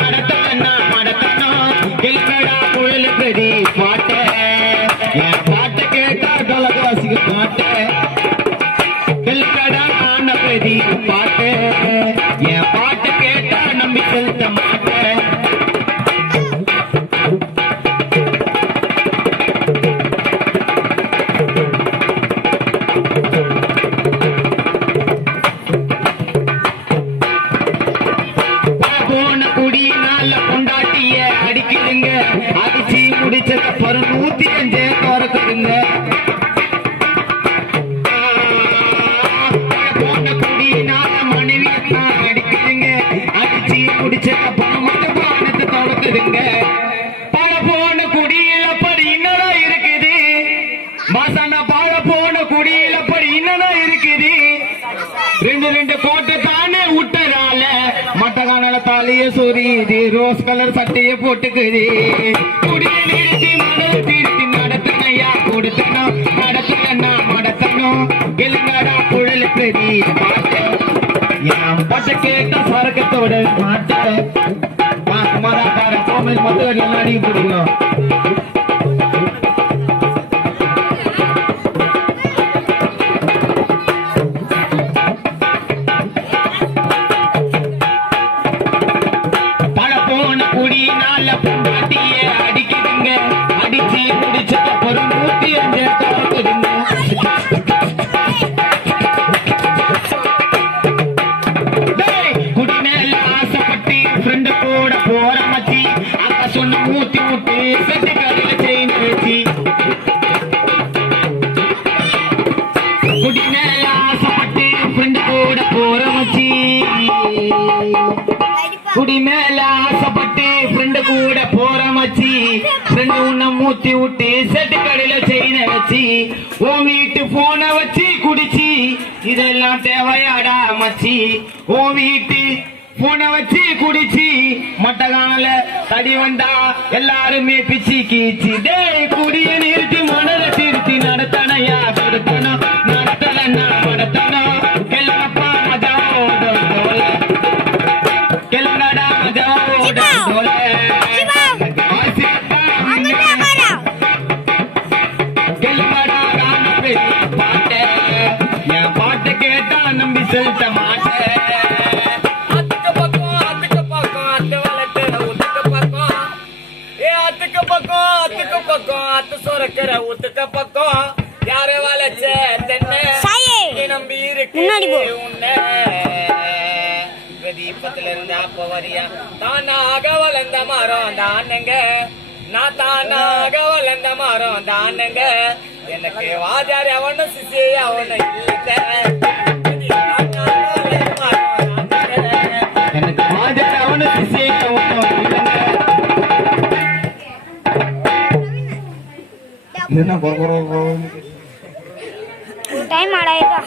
நடத்தனா நடத்தணும் கிழக்கடா குழலுக்கடி பாட்ட என் பாட்டை கேட்டா கலகாசிக்கு பாட்ட கிழக்கடா ஆனபதி பாட்ட என் பாட்டை கேட்டா நம்பி செலுத்த மாட்டேன் அடிக்குதுங்க அடிச்சு முடிச்சத ஒரு 105 திறக்குதுங்க மனைவியத்தான் அடிக்குதுங்க அடிச்சு முடிச்சத மட்டும் பானத்தை தொடக்குதுங்க பழ போன குடியில படி என்னடா இருக்குது மாசான பழ போன குடியில படி என்னடா இருக்குது 2 கோட்டை தானே விட்டறால மட்டகான தாலிய சொரியுது ரோஸ் கலர் சட்டையை போட்டுக்குது குடியை நிறுத்தி மனதை திருத்தி நடத்தணையா கொடுத்தனும் நடத்தலன்னா மடத்தனும் எழுங்கடா குழல் பெரி என் பட்ட கேட்ட சரக்கத்தோட மாட்டேன் மாதாக்கார கோமல் மொத்தம் எல்லாம் அடி பிடிக்கணும் அடிக்குதுங்க அடிச்சு முடிச்சத ஒரு 105 திறக்குதுங்க குடி மேல ஆசைப்பட்டு ஃப்ரெண்டு கூட போற மச்சி அக்கா சொன்ன ஊத்தி விட்டு செட்டு கடையில செயின் வச்சு குடி மேல ஆசைப்பட்டு ஃப்ரெண்டு கூட போற மச்சி குடி மேல ஆசைப்பட்டு ஃப்ரெண்டு கூட போற மச்சி ஃப்ரெண்டு உன்னை மூத்தி விட்டு செட்டு கடையில செயின வச்சு உன் வீட்டு போனை வச்சு குடிச்சு இதெல்லாம் தேவையாடா மச்சி உன் வீட்டு போனை வச்சு குடிச்சு மட்டகால தடி வந்தா எல்லாருமே பிச்சு கீச்சு டே குடிய நிறுத்தி மனதை திருத்தி நடத்தனையா கொடுத்தனும் நடத்தலன்னா நடத்தணும் எல்லாப்பா மஜாவோட போல கிளங்கடா மஜாவோட போல பாட்டு கேட்டா நம்பி செலுத்த மாட்டேன் அத்துக்கு பக்கம் அத்து வளர்க்கிற உத்துக்கு பக்கம் அத்துக்கு பக்கம் அத்து சொரக்கிற உத்துக்கு பக்கம் யாரு வளைச்ச தென்னை நம்பி இருக்கு உன்னை தீபத்துல இருந்து அப்ப வரியா தானாக வளர்ந்த மரம் தானுங்க நான் தானாக வளர்ந்த மரம் தானுங்க எனக்கு வாஜாரி அவனு சிசி அவனு எனக்கு வாஜாரி அவனு சிசி டைம் ஆடாயிருக்கா